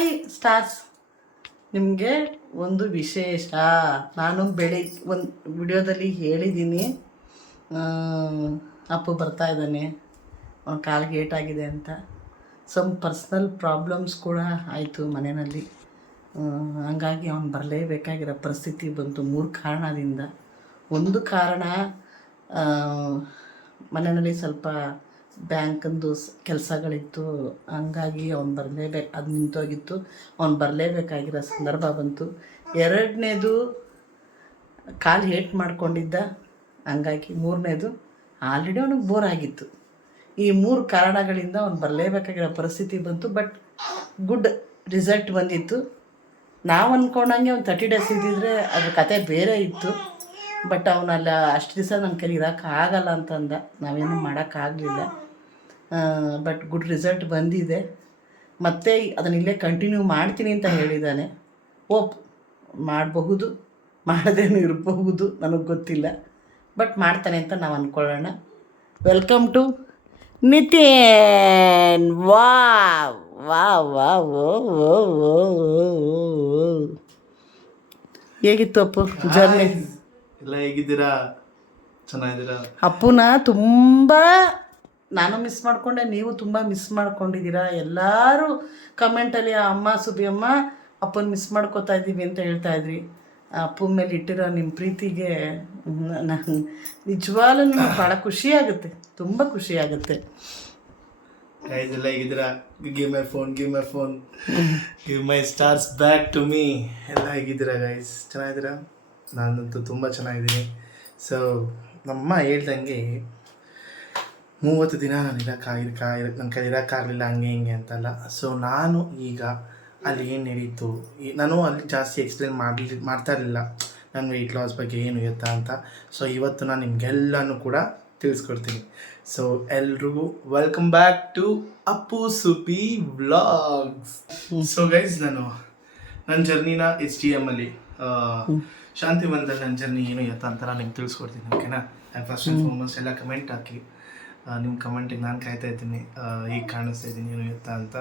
Hi stars, ನಿಮಗೆ ಒಂದು ವಿಶೇಷ. ನಾನು ಬೆಳಿಗ್ಗೆ ಒಂದು ವಿಡಿಯೋದಲ್ಲಿ ಹೇಳಿದ್ದೀನಿ, ಅಪ್ಪು ಬರ್ತಾ ಇದ್ದಾನೆ, ಅವನ ಕಾಲಿಗೆ ಏಟಾಗಿದೆ ಅಂತ. ಸಮ್ ಪರ್ಸ್ನಲ್ ಪ್ರಾಬ್ಲಮ್ಸ್ ಕೂಡ ಆಯಿತು ಮನೆಯಲ್ಲಿ. ಹಂಗಾಗಿ ಅವನು ಬರಲೇಬೇಕಾಗಿರೋ ಪರಿಸ್ಥಿತಿ ಬಂತು 3 ಕಾರಣದಿಂದ. ಒಂದು ಕಾರಣ, ಮನೆಯಲ್ಲಿ ಸ್ವಲ್ಪ ಬ್ಯಾಂಕಂದು ಕೆಲಸಗಳಿತ್ತು, ಹಂಗಾಗಿ ಅವ್ನು ಅದು ನಿಂತೋಗಿತ್ತು, ಅವ್ನು ಬರಲೇಬೇಕಾಗಿರೋ ಸಂದರ್ಭ ಬಂತು. ಎರಡನೇದು, ಕಾಲು ಏಟ್ ಮಾಡ್ಕೊಂಡಿದ್ದ, ಹಂಗಾಗಿ. ಮೂರನೇದು, ಆಲ್ರೆಡಿ ಅವನಿಗೆ ಬೋರ್ ಆಗಿತ್ತು. ಈ 3 ಕಾರಣಗಳಿಂದ ಅವ್ನು ಬರಲೇಬೇಕಾಗಿರೋ ಪರಿಸ್ಥಿತಿ ಬಂತು. ಬಟ್ ಗುಡ್ ರಿಸಲ್ಟ್ ಬಂದಿತ್ತು. ನಾವು ಅಂದ್ಕೊಂಡಂಗೆ ಒಂದು 30 ಡೇಸ್ ಇದ್ದಿದ್ರೆ ಅದ್ರ ಕತೆ ಬೇರೆ ಇತ್ತು. ಬಟ್ ಅವನಲ್ಲ ಅಷ್ಟು ದಿವಸ ನನ್ನ ಕೈಲಿ ಇರೋಕ್ಕಾಗಲ್ಲ ಅಂತಂದ, ನಾವೇನು ಮಾಡೋಕ್ಕಾಗಲಿಲ್ಲ. ಬಟ್ ಗುಡ್ ರಿಸಲ್ಟ್ ಬಂದಿದೆ. ಮತ್ತು ಅದನ್ನ ಇಲ್ಲೇ ಕಂಟಿನ್ಯೂ ಮಾಡ್ತೀನಿ ಅಂತ ಹೇಳಿದ್ದಾನೆ. ಹೋಪ್ ಮಾಡಬಹುದು, ಮಾಡದೇನು ಇರಬಹುದು, ನನಗೆ ಗೊತ್ತಿಲ್ಲ. ಬಟ್ ಮಾಡ್ತಾನೆ ಅಂತ ನಾವು ಅಂದ್ಕೊಳ್ಳೋಣ. Welcome to Nitin. ವಾ ವಾ ವಾ ಓ ಓ ಓ ಹೇಗಿತ್ತು ಅಪ್ಪು ಜರ್ನಿ? ಎಲ್ಲ ಹೇಗಿದ್ದೀರಾ? ಚೆನ್ನಾಗಿದ್ದೀರಾ? ಅಪ್ಪುನ ತುಂಬ ನಾನು ಮಿಸ್ ಮಾಡಿಕೊಂಡೆ, ನೀವು ತುಂಬ ಮಿಸ್ ಮಾಡ್ಕೊಂಡಿದ್ದೀರಾ. ಎಲ್ಲರೂ ಕಮೆಂಟಲ್ಲಿ ಅಮ್ಮ ಸುಬಿ ಅಮ್ಮ ಅಪ್ಪನ ಮಿಸ್ ಮಾಡ್ಕೋತಾ ಇದ್ದೀವಿ ಅಂತ ಹೇಳ್ತಾಯಿದ್ರಿ. ಅಪ್ಪನ ಮೇಲೆ ಇಟ್ಟಿರೋ ನಿಮ್ಮ ಪ್ರೀತಿಗೆ ನಾನು ನಿಜವಾಗ್ಲೂ ನಿಮಗೆ ಭಾಳ ಖುಷಿಯಾಗುತ್ತೆ, ತುಂಬ ಖುಷಿಯಾಗುತ್ತೆ. ಗೈಸ್ ಎಲ್ಲ ಹೇಗಿದ್ದೀರಾ? Give my phone, give my phone, give my stars back to me. ಎಲ್ಲ ಹೇಗಿದ್ದೀರಾ ಗೈಸ್? ಚೆನ್ನಾಗಿದ್ದೀರಾ? ನಾನಂತೂ ತುಂಬ ಚೆನ್ನಾಗಿದ್ದೀನಿ. ಸೊ ನಮ್ಮ ಹೇಳ್ದಂಗೆ 30 ದಿನ ನಾನು ನನ್ನ ಕೈ ಇರೋಕ್ಕಾಗಲಿಲ್ಲ, ಹಂಗೆ ಹಿಂಗೆ ಅಂತಲ್ಲ. ಸೊ ನಾನು ಈಗ ಅಲ್ಲಿ ಏನು ನಡೀತು, ನಾನು ಅಲ್ಲಿ ಜಾಸ್ತಿ ಎಕ್ಸ್ಪ್ಲೇನ್ ಮಾಡ್ತಾ ಇರಲಿಲ್ಲ ನನ್ನ ವೆಯ್ಟ್ ಲಾಸ್ ಬಗ್ಗೆ ಏನು ಎತ್ತ ಅಂತ. ಸೊ ಇವತ್ತು ನಾನು ನಿಮಗೆಲ್ಲನೂ ಕೂಡ ತಿಳಿಸ್ಕೊಡ್ತೀನಿ. ಸೊ ಎಲ್ರಿಗೂ welcome back to Appu Subi vlogs. So guys, ನಾನು ನನ್ನ ಜರ್ನಿನ HTM ಅಲ್ಲಿ ಶಾಂತಿವನದಲ್ಲಿ ನನ್ನ ಜರ್ನಿ ಏನು ಎತ್ತ ಅಂತ ನಾನು ನಿಮ್ಗೆ ತಿಳಿಸ್ಕೊಡ್ತೀನಿ, ಓಕೆನಾ? ಆ್ಯಂಡ್ ಫಸ್ಟ್ ಆ್ಯಂಡ್ ಫಾರ್ಮೋಸ್ಟ್ ಎಲ್ಲ ಕಮೆಂಟ್ ಹಾಕಿ. ನಿಮ್ಮ ಕಮೆಂಟಿಗೆ ನಾನು ಕಾಯ್ತಾ ಇದ್ದೀನಿ, ಈಗ ಕಾಣಿಸ್ತಾ ಇದ್ದೀನಿ ಏನು ಎತ್ತ ಅಂತ.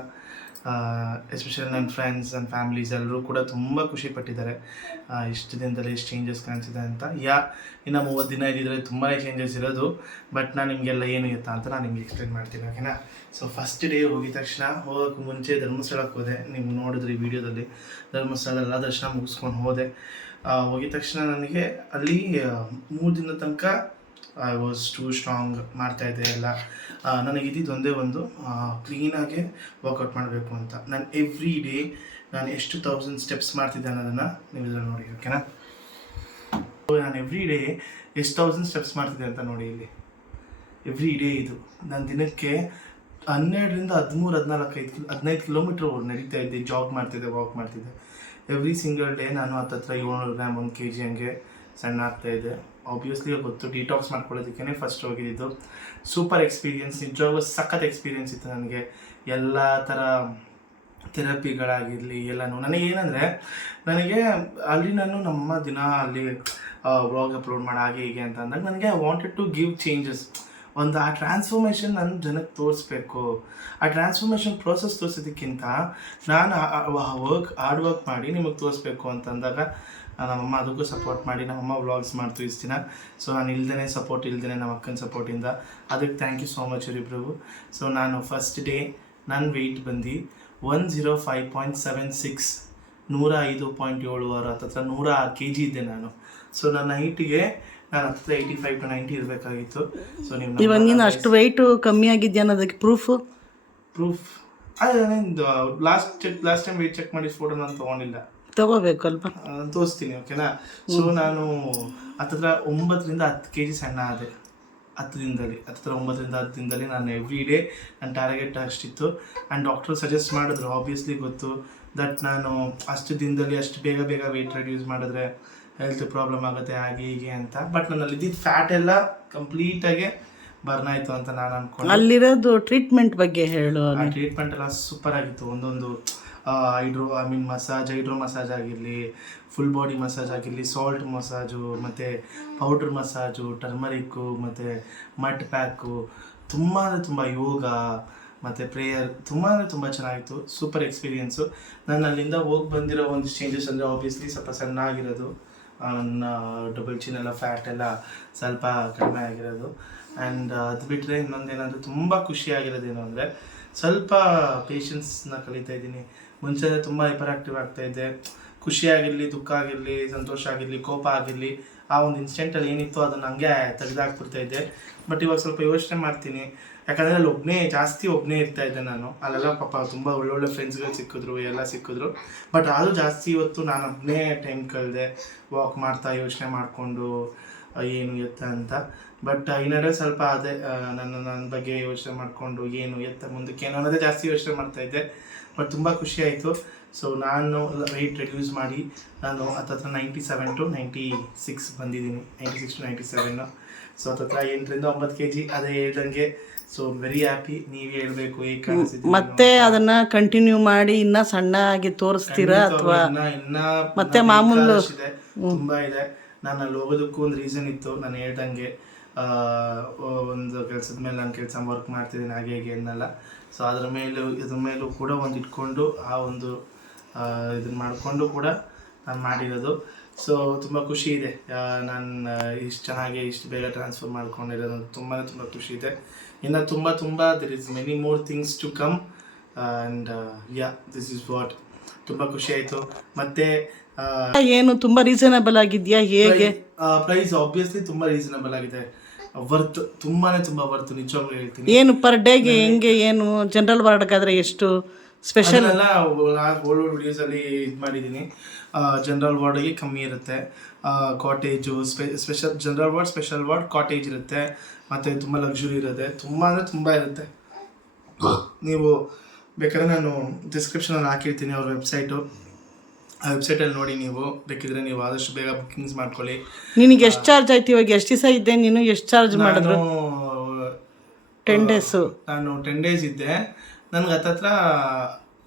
ಎಸ್ಪೆಷಲಿ ನನ್ನ ಫ್ರೆಂಡ್ಸ್ ಆ್ಯಂಡ್ ಫ್ಯಾಮಿಲೀಸ್ ಎಲ್ಲರೂ ಕೂಡ ತುಂಬ ಖುಷಿಪಟ್ಟಿದ್ದಾರೆ, ಇಷ್ಟು ದಿನದಲ್ಲಿ ಎಷ್ಟು ಚೇಂಜಸ್ ಕಾಣಿಸಿದೆ ಅಂತ. ಇನ್ನು 30 ದಿನ ಇದ್ದಿದ್ರೆ ತುಂಬಾ ಚೇಂಜಸ್ ಇರೋದು. ಬಟ್ ನಾನು ನಿಮಗೆಲ್ಲ ಏನು ಎತ್ತ ಅಂತ ನಾನು ನಿಮ್ಗೆ ಎಕ್ಸ್ಪ್ಲೇನ್ ಮಾಡ್ತೀನಿ, ಓಕೆನಾ? ಸೊ ಫಸ್ಟ್ ಡೇ ಹೋಗಿದ ತಕ್ಷಣ, ಹೋಗೋಕ್ಕೆ ಮುಂಚೆ ಧರ್ಮಸ್ಥಳಕ್ಕೆ ಹೋದೆ. ನೀವು ನೋಡಿದ್ರಿ ವಿಡಿಯೋದಲ್ಲಿ, ಧರ್ಮಸ್ಥಳದೆಲ್ಲ ದರ್ಶನ ಮುಗಿಸ್ಕೊಂಡು ಹೋದೆ. ಹೋಗಿದ ತಕ್ಷಣ ನನಗೆ ಅಲ್ಲಿ 3 ದಿನದ ತನಕ ಐ ವಾಸ್ ಟೂ ಸ್ಟ್ರಾಂಗ್, ಮಾಡ್ತಾಯಿದ್ದೆ ಎಲ್ಲ. ನನಗಿದ್ದಿದ್ದು ಒಂದೇ ಒಂದು, ಕ್ಲೀನಾಗಿ ವರ್ಕೌಟ್ ಮಾಡಬೇಕು ಅಂತ. ನಾನು ಎವ್ರಿ ಡೇ ನಾನು ಎಷ್ಟು 1000 ಸ್ಟೆಪ್ಸ್ ಮಾಡ್ತಿದ್ದೆ ಅನ್ನೋದನ್ನು ನೀವು ಇದನ್ನು ನೋಡಿ, ಓಕೆನಾ? ನಾನು ಎವ್ರಿ ಡೇ ಎಷ್ಟು 1000 ಸ್ಟೆಪ್ಸ್ ಮಾಡ್ತಿದ್ದೆ ಅಂತ ನೋಡಿ ಇಲ್ಲಿ. ಎವ್ರಿ ಡೇ ಇದು ನಾನು ದಿನಕ್ಕೆ 12ರಿಂದ 13, 14, 15 ಕಿಲೋಮೀಟ್ರ್ ನಡೀತಾ ಇದ್ದೆ, ಜಾಗ್ ಮಾಡ್ತಿದ್ದೆ, ವಾಕ್ ಮಾಡ್ತಿದ್ದೆ. ಎವ್ರಿ ಸಿಂಗಲ್ ಡೇ ನಾನು ಹತ್ತತ್ರ 700 ಗ್ರಾಮ್ 1 kg ಹಂಗೆ ಸಣ್ಣ ಆಗ್ತಾಯಿದ್ದೆ. ಆಬ್ವಿಯಸ್ಲಿ ಗೊತ್ತು, ಡಿಟಾಕ್ಸ್ ಮಾಡ್ಕೊಳ್ಳೋದಕ್ಕೇ ಫಸ್ಟ್ ಹೋಗಿದ್ದು. ಸೂಪರ್ ಎಕ್ಸ್ಪೀರಿಯನ್ಸ್, ನಿಜವಾಗ್ಲೂ ಸಖತ್ ಎಕ್ಸ್ಪೀರಿಯನ್ಸ್ ಇತ್ತು ನನಗೆ. ಎಲ್ಲ ಥರ ಥೆರಪಿಗಳಾಗಿರಲಿ ಎಲ್ಲನೂ. ನನಗೇನೆಂದರೆ, ನನಗೆ ಅಲ್ಲಿ ನಾನು ನಮ್ಮ ದಿನ ಅಲ್ಲಿ ವ್ಲಾಗ್ ಅಪ್ಲೋಡ್ ಮಾಡಿ ಹಾಗೆ ಹೀಗೆ ಅಂತ ಅಂದಾಗ ನನಗೆ I wanted to give changes. ಆ ಟ್ರಾನ್ಸ್ಫಾರ್ಮೇಷನ್ ನಾನು ಜನಕ್ಕೆ ತೋರಿಸ್ಬೇಕು. ಆ ಟ್ರಾನ್ಸ್ಫಾರ್ಮೇಷನ್ ಪ್ರೋಸೆಸ್ ತೋರಿಸೋದಕ್ಕಿಂತ ನಾನು ಹಾರ್ಡ್ ವರ್ಕ್ ಮಾಡಿ ನಿಮಗೆ ತೋರಿಸ್ಬೇಕು ಅಂತಂದಾಗ ನಮ್ಮಮ್ಮ ಅದಕ್ಕೂ ಸಪೋರ್ಟ್ ಮಾಡಿ ನಮ್ಮಮ್ಮ ವ್ಲಾಗ್ಸ್ ಮಾಡ್ತು ಇಷ್ಟು ದಿನ. ಸೊ ನಾನು ಇಲ್ದೇ ಸಪೋರ್ಟ್ ಇಲ್ದೇ ನಮ್ಮ ಅಕ್ಕನ ಸಪೋರ್ಟಿಂದ, ಅದಕ್ಕೆ ಥ್ಯಾಂಕ್ ಯು ಸೋ ಮಚ್ ಇವರಿಬ್ರಿಗೂ. ಸೊ ನಾನು ಫಸ್ಟ್ ಡೇ ನನ್ನ ವೆಯ್ಟ್ ಬಂದು 105.76, 105.76 ಹತ್ತತ್ರ 106 kg ಇದ್ದೆ ನಾನು. ಸೊ ನನ್ನ ಹೈಟಿಗೆ ನಾನು ಹತ್ತಿರ 85 to 90 ಇರಬೇಕಾಗಿತ್ತು. ಸೊ ಇವಾಗ ನೀನು ಅಷ್ಟು ವೆಯ್ಟು ಕಮ್ಮಿ ಆಗಿದ್ಯಾ ಅನ್ನೋದಕ್ಕೆ ಪ್ರೂಫ್ ಅದೇ ಲಾಸ್ಟ್ ಟೈಮ್ ವೆಯ್ಟ್ ಚೆಕ್ ಮಾಡಿ ಫೋಟೋ ನಾನು ತೊಗೊಂಡಿಲ್ಲ, ತಗೋಬೇಕಲ್ಪ, ತೋರಿಸ್ತೀನಿ, ಓಕೆನಾ? ಸೊ ನಾನು ಹತ್ತಿರ 9ರಿಂದ 10 kg ಸಣ್ಣ ಆದೆ 10 ದಿನದಲ್ಲಿ. ಹತ್ತಿರ 9ರಿಂದ 10 ದಿನದಲ್ಲಿ ನಾನು ಎವ್ರಿ ಡೇ ನನ್ನ ಟಾರ್ಗೆಟ್ ಅಷ್ಟಿತ್ತು. ಆ್ಯಂಡ್ ಡಾಕ್ಟ್ರು ಸಜೆಸ್ಟ್ ಮಾಡಿದ್ರು, ಆಬ್ವಿಯಸ್ಲಿ ಗೊತ್ತು ದಟ್ ನಾನು ಅಷ್ಟು ದಿನದಲ್ಲಿ ಅಷ್ಟು ಬೇಗ ವೆಯ್ಟ್ ರೆಡ್ಯೂಸ್ ಮಾಡಿದ್ರೆ ಹೆಲ್ತ್ ಪ್ರಾಬ್ಲಮ್ ಆಗುತ್ತೆ ಹಾಗೆ ಹೀಗೆ ಅಂತ. ಬಟ್ ನನ್ನಲ್ಲಿ ಇದ್ದಿದ್ದು ಫ್ಯಾಟ್ ಎಲ್ಲ ಕಂಪ್ಲೀಟಾಗಿ ಬರ್ನ್ ಆಯಿತು ಅಂತ ನಾನು ಅನ್ಕೊಂಡು. ಅಲ್ಲಿರೋದು ಟ್ರೀಟ್ಮೆಂಟ್ ಬಗ್ಗೆ ಹೇಳು. ಆ ಟ್ರೀಟ್ಮೆಂಟ್ ಎಲ್ಲ ಸೂಪರ್ ಆಗಿತ್ತು. ಒಂದೊಂದು ಹೈಡ್ರೋ ಮಸಾಜ್ ಆಗಿರಲಿ, ಫುಲ್ ಬಾಡಿ ಮಸಾಜ್ ಆಗಿರಲಿ, ಸಾಲ್ಟ್ ಮಸಾಜು, ಮತ್ತು ಪೌಡ್ರ್ ಮಸಾಜು, ಟರ್ಮರಿಕ್ಕು, ಮತ್ತು ಮಡ್ ಪ್ಯಾಕು, ತುಂಬ ಯೋಗ, ಮತ್ತು ಪ್ರೇಯರ್ ತುಂಬ ಅಂದರೆ ತುಂಬ ಚೆನ್ನಾಗಿತ್ತು. Super experience. ನಾನು ಅಲ್ಲಿಂದ ಹೋಗಿ ಬಂದಿರೋ ಒಂದು ಚೇಂಜಸ್ ಅಂದರೆ ಆಬ್ವಿಯಸ್ಲಿ ಸ್ವಲ್ಪ ಸಣ್ಣ ಆಗಿರೋದು, ನನ್ನ ಡಬಲ್ ಚಿನ್ ಎಲ್ಲ ಫ್ಯಾಟ್ ಎಲ್ಲ ಸ್ವಲ್ಪ ಕಡಿಮೆ ಆಗಿರೋದು. ಆ್ಯಂಡ್ ಅದು ಬಿಟ್ಟರೆ ಇನ್ನೊಂದೇನಾದರೂ ತುಂಬ ಖುಷಿಯಾಗಿರೋದೇನು ಅಂದರೆ ಸ್ವಲ್ಪ ಪೇಷನ್ಸ್ನ ಕಲಿತಾ ಇದ್ದೀನಿ. ಮುಂಚೆ ತುಂಬ ಹೈಪರ್ ಆ್ಯಕ್ಟಿವ್ ಆಗ್ತಾಯಿದ್ದೆ. ಖುಷಿಯಾಗಿರಲಿ, ದುಃಖ ಆಗಿರಲಿ, ಸಂತೋಷ ಆಗಿರಲಿ, ಕೋಪ ಆಗಿರಲಿ, ಆ ಒಂದು ಇನ್ಸ್ಟೆಂಟಲ್ಲಿ ಏನಿತ್ತು ಅದನ್ನು ಹಂಗೆ ತೆಗೆದಾಕ್ಬಿಡ್ತಾ ಇದ್ದೆ. ಬಟ್ ಇವಾಗ ಸ್ವಲ್ಪ ಯೋಚನೆ ಮಾಡ್ತೀನಿ, ಯಾಕಂದರೆ ಅಲ್ಲಿ ಜಾಸ್ತಿ ಒಬ್ಬನೇ ಇರ್ತಾ ಇದ್ದೆ ನಾನು. ಅಲ್ಲೆಲ್ಲ ಪಾಪ ತುಂಬ ಒಳ್ಳೊಳ್ಳೆ ಫ್ರೆಂಡ್ಸ್ಗಳು ಸಿಕ್ಕಿದ್ರು, ಎಲ್ಲ ಸಿಕ್ಕಿದ್ರು. ಬಟ್ ಅದು ಜಾಸ್ತಿ ಇವತ್ತು ನಾನು ಒಬ್ಬನೇ ಟೈಮ್ ಕಳೆದೆ, ವಾಕ್ ಮಾಡ್ತಾ ಯೋಚನೆ ಮಾಡಿಕೊಂಡು ಏನು ಎತ್ತ ಅಂತ. ಬಟ್ ಈ ನಡುವೆ ಸ್ವಲ್ಪ ಅದೇ ನನ್ನ ಬಗ್ಗೆ ಯೋಚನೆ ಮಾಡಿಕೊಂಡು ಏನು ಎತ್ತ ಮುಂದಕ್ಕೆ ಏನು ಅನ್ನೋದೇ ಜಾಸ್ತಿ ಯೋಚನೆ ಮಾಡ್ತಾಯಿದ್ದೆ. ಬಟ್ ತುಂಬ ಖುಷಿ ಆಯಿತು. ಸೊ ನಾನು ವೆಯ್ಟ್ ರೆಡ್ಯೂಸ್ ಮಾಡಿ ನಾನು ಹತ್ತತ್ರ 97 to 96 ಬಂದಿದ್ದೀನಿ. 96 to 97. ಸೊ ಹತ್ತತ್ರ 8 to 9 kg ಅದೇ ಹೇಳ್ದಂಗೆ. So very happy. ನೀವೇ ಹೇಳ್ಬೇಕು ಹೇಗೆ ಕಾಣಿಸ್ತಿದ್ದೀವಿ. ಮತ್ತೆ ಅದನ್ನ ಕಂಟಿನ್ಯೂ ಮಾಡಿ ಇನ್ನ ಸಣ್ಣ ಆಗಿ ತೋರಿಸ್ತೀರಾ ಅಥವಾ ಮತ್ತೆ ಮಾಮೂಲು ಇದೆ? ತುಂಬ ಇದೆ. ನಾನು ಅಲ್ಲಿ ಹೋಗೋದಕ್ಕೂ ಒಂದು ರೀಸನ್ ಇತ್ತು. ನಾನು ಹೇಳ್ದಂಗೆ ಒಂದು ಕೆಲಸದ ಮೇಲೆ ನಾನು ಕೆಲಸ ವರ್ಕ್ ಮಾಡ್ತಿದ್ದೀನಿ ಹಾಗೆ ಹೇಗೆ ಅನ್ನಲ್ಲ. ಸೊ ಇದ್ರ ಮೇಲೂ ಕೂಡ ಒಂದು ಇಟ್ಕೊಂಡು ಆ ಒಂದು ಇದನ್ನ ಮಾಡಿಕೊಂಡು ಕೂಡ ನಾನು ಮಾಡಿರೋದು. ಸೊ ತುಂಬ ಖುಷಿ ಇದೆ. ನಾನು ಇಷ್ಟು ಚೆನ್ನಾಗಿ ಇಷ್ಟು ಬೇಗ ಟ್ರಾನ್ಸ್ಫರ್ ಮಾಡ್ಕೊಂಡಿರೋದು ತುಂಬಾ ಖುಷಿ ಇದೆ. ಇನ್ನು ತುಂಬ there is many more things to come. And this is what. ತುಂಬ ಖುಷಿ ಆಯಿತು. ಮತ್ತು ಏನು ತುಂಬ ರೀಸನಬಲ್ ಆಗಿದೆಯಾ? ಹೇಗೆ ಪ್ರೈಸ್? ಆಬ್ವಿಯಸ್ಲಿ ತುಂಬ ರೀಸನಬಲ್ ಆಗಿದೆ. ವರ್ತ್, ತುಂಬಾ ವರ್ತ್, ನಿಜವಾಗ್ಲೂ ಹೇಳ್ತೀನಿ. ಏನು ಪರ್ ಡೇಗೆ ಹೆಂಗೆ? ಏನು ಜನರಲ್ ವಾರ್ಡ್ಗಾದರೆ ಎಷ್ಟು? ಸ್ಪೆಷಲ್ ಎಲ್ಲ ಓಲ್ಡ್ ವಿಡಿಯೋಸಲ್ಲಿ ಇದು ಮಾಡಿದ್ದೀನಿ. ಜನರಲ್ ವಾರ್ಡಿಗೆ ಕಮ್ಮಿ ಇರುತ್ತೆ. Cottage, special general ward, special ward, cottage ಇರುತ್ತೆ. ಮತ್ತು ತುಂಬ ಲಕ್ಸುರಿ ಇರುತ್ತೆ. ತುಂಬ ಅಂದರೆ ತುಂಬ ಇರುತ್ತೆ. ನೀವು ಬೇಕಾದ್ರೆ ನಾನು ಡಿಸ್ಕ್ರಿಪ್ಷನಲ್ಲಿ ಹಾಕಿರ್ತೀನಿ ಅವ್ರ ವೆಬ್ಸೈಟು. ಆ ವೆಬ್ಸೈಟಲ್ಲಿ ನೋಡಿ, ನೀವು ಬೇಕಿದ್ರೆ ನೀವು ಆದಷ್ಟು ಬೇಗ ಬುಕ್ಕಿಂಗ್ಸ್ ಮಾಡ್ಕೊಳ್ಳಿ. ನಿನಗೆ ಎಷ್ಟು ಚಾರ್ಜ್ ಆಯ್ತು? ಇವಾಗ ಎಷ್ಟು ದಿವಸ ಇದ್ದೆ ನೀನು? ಎಷ್ಟು ಚಾರ್ಜ್ ಮಾಡಿದ್ರು? 10 days. ನಾನು 10 days ಇದ್ದೆ. ನನಗೆ ಹತ್ತತ್ರ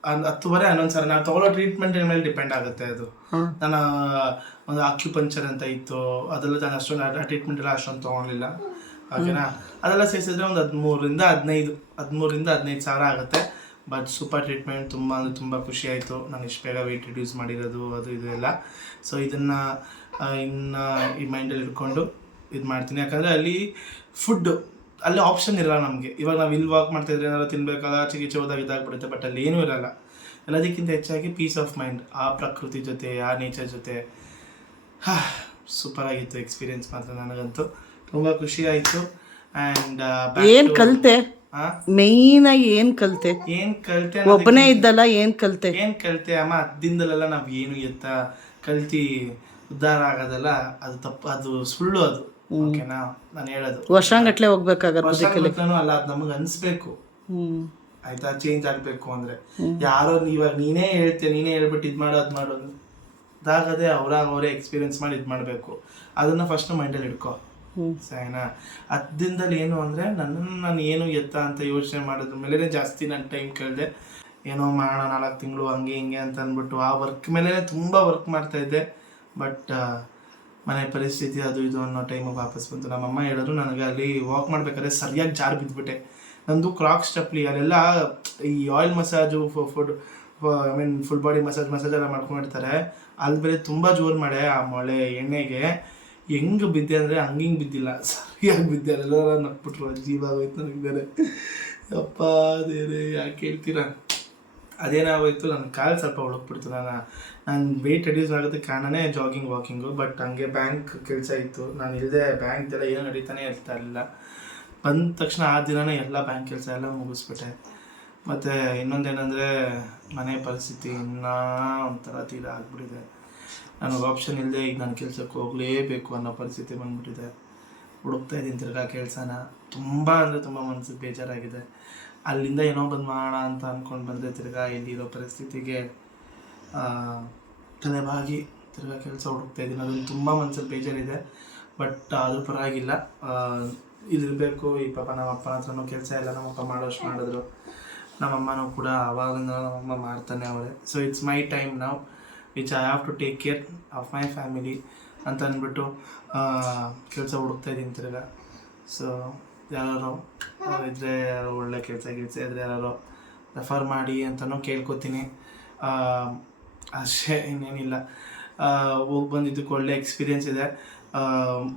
10-11 ಸಾವಿರ. ನಾನು ತೊಗೊಳ್ಳೋ ಟ್ರೀಟ್ಮೆಂಟ್ ಮೇಲೆ ಡಿಪೆಂಡ್ ಆಗುತ್ತೆ ಅದು. ನಾನು ಒಂದು ಆಕ್ಯುಪಂಚರ್ ಅಂತ ಇತ್ತು, ಅದೆಲ್ಲ ನಾನು ಅಷ್ಟೊಂದು ಟ್ರೀಟ್ಮೆಂಟ್ ಎಲ್ಲ ಅಷ್ಟೊಂದು ತೊಗೊಳ್ಳಿಲ್ಲ. ಓಕೆನಾ? ಅದೆಲ್ಲ ಸೇರಿಸಿದ್ರೆ ಒಂದು 13-15 ಸಾವಿರ ಆಗುತ್ತೆ. But super treatment. ತುಂಬ ಅಂದರೆ ತುಂಬ ಖುಷಿ ಆಯಿತು. ನಾನು ಇಷ್ಟು ಬೇಗ ವೆಯ್ಟ್ ರಿಡ್ಯೂಸ್ ಮಾಡಿರೋದು ಅದು ಇದು ಎಲ್ಲ. ಸೊ ಇದನ್ನು ಇನ್ನು ಈ ಮೈಂಡಲ್ಲಿ ಇಟ್ಕೊಂಡು ಇದು ಮಾಡ್ತೀನಿ. ಯಾಕಂದರೆ ಅಲ್ಲಿ ಫುಡ್ಡು ಅಲ್ಲಿ ಆಪ್ಷನ್ ಇರಲ್ಲ ನಮಗೆ. ಇವಾಗ ನಾವು ಇಲ್ಲಿ ವಾಕ್ ಮಾಡ್ತಾಯಿದ್ರೆ ಏನಾದ್ರು ತಿನ್ಬೇಕಾದ ಚಿಕಿತ್ಸೆ ಹೋದಾಗ ಇದಾಗ್ಬಿಡುತ್ತೆ. ಬಟ್ ಅಲ್ಲಿ ಏನೂ ಇರಲ್ಲ. ಎಲ್ಲದಕ್ಕಿಂತ ಹೆಚ್ಚಾಗಿ ಪೀಸ್ ಆಫ್ ಮೈಂಡ್, ಆ ಪ್ರಕೃತಿ ಜೊತೆ, ಆ ನೇಚರ್ ಜೊತೆ. ಸೂಪರಾಗಿತ್ತು ಎಕ್ಸ್ಪೀರಿಯೆನ್ಸ್ ಮಾತ್ರ. ನನಗಂತೂ ತುಂಬ ಖುಷಿ ಆಯಿತು. ಆ್ಯಂಡ್ ಏನು ಕಲಿತೆ? ಮೇಯ್ನ್ ಆಗಿ ಏನು ಕಲಿತೆ? ಒಬ್ಬನೇ ಇದ್ದಲ್ಲ, ಏನು ಕಲಿತೆ ಅಮ್ಮ? 10 ದಿನದಲ್ಲೆಲ್ಲ ನಾವು ಏನು ಕಲ್ತಿ ಉದ್ಧಾರ ಆಗೋದಲ್ಲ. ಅದು ತಪ್ಪು, ಅದು ಸುಳ್ಳು. ಅದು ಓಕೆನಾ? ನಾನು ಹೇಳೋದು ವರ್ಷಗಟ್ಟಲೆ ಹೋಗ್ಬೇಕಾಗತ್ತೆ ಅಲ್ಲ. ಅದು ನಮಗೆ ಅನಿಸ್ಬೇಕು, ಆಯ್ತಾ? ಚೇಂಜ್ ಆಗಬೇಕು ಅಂದರೆ ಯಾರೋ ಇವಾಗ ನೀನೇ ಹೇಳ್ಬಿಟ್ಟು ಇದು ಮಾಡೋ ಅದು ಮಾಡೋದು ಅದಾಗದೆ ಅವರೇ ಎಕ್ಸ್ಪೀರಿಯೆನ್ಸ್ ಮಾಡಿ ಇದು ಮಾಡಬೇಕು. ಅದನ್ನು ಫಸ್ಟ್ ಮೈಂಡಲ್ಲಿ ಇಟ್ಕೋ, ಸರಿನಾ? 10 ದಿನದಲ್ಲಿ ಏನು ಅಂದರೆ ನಾನು ಏನು ಅಂತ ಯೋಚನೆ ಮಾಡೋದ್ರ ಮೇಲೆ ಜಾಸ್ತಿ ನಾನು ಟೈಮ್ ಕಳೆದೆ. ಏನೋ ಮಾಡೋಣ 4 ತಿಂಗಳು ಹಂಗೆ ಹಿಂಗೆ ಅಂತ ಅಂದ್ಬಿಟ್ಟು ಆ ವರ್ಕ್ ಮೇಲೆ ತುಂಬ ವರ್ಕ್ ಮಾಡ್ತಾಯಿದ್ದೆ. ಬಟ್ ಮನೆ ಪರಿಸ್ಥಿತಿ ಅದು ಇದು ಅನ್ನೋ ಟೈಮಿಗೆ ವಾಪಸ್ ಬಂತು. ನಮ್ಮಮ್ಮ ಹೇಳಿದ್ರು, ನನಗೆ ಅಲ್ಲಿ ವಾಕ್ ಮಾಡ್ಬೇಕಾದ್ರೆ ಸರಿಯಾಗಿ ಜಾರು ಬಿದ್ದುಬಿಟ್ಟೆ. ನಂದು ಕ್ರಾಕ್ಸ್ ಚಪ್ಪಲಿ, ಅಲ್ಲೆಲ್ಲ ಈ oil massage, full body massage ಎಲ್ಲ ಮಾಡ್ಕೊಂಡಿರ್ತಾರೆ. ಅಲ್ಲಿ ಬೇರೆ ತುಂಬ ಜೋರು ಮಾಡೆ ಆ ಮೊಳೆ ಎಣ್ಣೆಗೆ. ಹೆಂಗೆ ಬಿದ್ದೆ ಅಂದರೆ ಹಂಗಿಂಗೆ ಬಿದ್ದಿಲ್ಲ, ಸರಿಯಾಗಿ ಬಿದ್ದೆ. ಅಲ್ಲೆಲ್ಲ ನಕ್ಬಿಟ್ರು. ಜೀವ ಆಗೋಯ್ತು ನನಗೆ ಬೇರೆ. ಅಪ್ಪ ಅದೇನೇ ಯಾಕೆ ಹೇಳ್ತೀರಾ? ಅದೇನಾಗೋಯ್ತು, ನನ್ನ ಕಾಲು ಸ್ವಲ್ಪ ಉಳುಕ್ಬಿಡ್ತು. ನಾನು ವೆಯ್ಟ್ ರೆಡ್ಯೂಸ್ ಆಗೋದಕ್ಕೆ ಕಾರಣನೇ ಜಾಗಿಂಗ್, ವಾಕಿಂಗು. ಬಟ್ ಹಂಗೆ ಬ್ಯಾಂಕ್ ಕೆಲಸ ಇತ್ತು. ನಾನು ಇಲ್ಲದೆ ಬ್ಯಾಂಕ್ದೆಲ್ಲ ಏನೂ ನಡೀತಾನೆ ಇರ್ತಾ ಇರಲಿಲ್ಲ. ಬಂದ ತಕ್ಷಣ ಆ ದಿನವೇ ಎಲ್ಲ ಬ್ಯಾಂಕ್ ಕೆಲಸ ಎಲ್ಲ ಮುಗಿಸ್ಬಿಟ್ಟೆ. ಮತ್ತು ಇನ್ನೊಂದೇನೆಂದರೆ ಮನೆ ಪರಿಸ್ಥಿತಿ ಇನ್ನೂ ಒಂಥರ ತೀರ ಆಗಿಬಿಟ್ಟಿದೆ. ನನಗೆ ಆಪ್ಷನ್ ಇಲ್ಲದೆ ಈಗ ನಾನು ಕೆಲಸಕ್ಕೆ ಹೋಗಲೇಬೇಕು ಅನ್ನೋ ಪರಿಸ್ಥಿತಿ ಬಂದುಬಿಟ್ಟಿದೆ. ಹುಡುಕ್ತಾ ಇದ್ದೀನಿ ತಿರ್ಗಾ ಕೆಲಸನ. ತುಂಬ ಅಂದರೆ ತುಂಬ ಮನಸ್ಸಿಗೆ ಬೇಜಾರಾಗಿದೆ. ಅಲ್ಲಿಂದ ಏನೋ ಬಂದು ಮಾಡೋಣ ಅಂತ ಅಂದ್ಕೊಂಡು ಬಂದರೆ ತಿರ್ಗಾ ಇಲ್ಲಿರೋ ಪರಿಸ್ಥಿತಿಗೆ ತಲೆಬಾಗಿ ತಿರ್ಗಾ ಕೆಲಸ ಹುಡುಕ್ತಾ ಇದ್ದೀನಿ. ಅದನ್ನು ತುಂಬ ಮನಸ್ಸಲ್ಲಿ ಬೇಜಾರಿದೆ. ಬಟ್ ಅದ್ರ ಪರವಾಗಿಲ್ಲ, ಇಲ್ಲಿರಬೇಕು. ಈ ಪಾಪ ನಮ್ಮ ಅಪ್ಪನ ಹತ್ರನೂ ಕೆಲಸ ಇಲ್ಲ, ನಮ್ಮಪ್ಪ ಮಾಡೋಷ್ಟು ಮಾಡಿದ್ರು. ನಮ್ಮಮ್ಮನೂ ಕೂಡ ಆವಾಗಿಂದ ನಮ್ಮಮ್ಮ ಮಾಡ್ತಾನೆ ಅವರೇ. So it's my time now which I have to take care of my family ಅಂತ ಅಂದ್ಬಿಟ್ಟು ಕೆಲಸ ಹುಡುಕ್ತಾ ಇದ್ದೀನಿ ತಿರ್ಗಾ. ಸೊ ಯಾರು ಇದ್ದರೆ ಒಳ್ಳೆ ಕೆಲಸ ಇದ್ದರೆ ಯಾರು ರೆಫರ್ ಮಾಡಿ ಅಂತಲೂ ಕೇಳ್ಕೊತೀನಿ. ಅಷ್ಟೇ, ಇನ್ನೇನಿಲ್ಲ. ಹೋಗಿ ಬಂದಿದ್ದಕ್ಕೆ ಒಳ್ಳೆ ಎಕ್ಸ್ಪೀರಿಯೆನ್ಸ್ ಇದೆ.